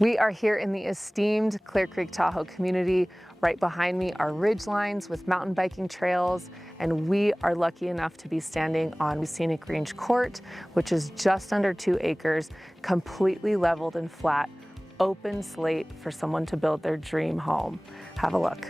We are here in the esteemed Clear Creek Tahoe community. Right behind me are ridge lines with mountain biking trails, and we are lucky enough to be standing on Scenic Range Court, which is just under 2 acres, completely leveled and flat, open slate for someone to build their dream home. Have a look.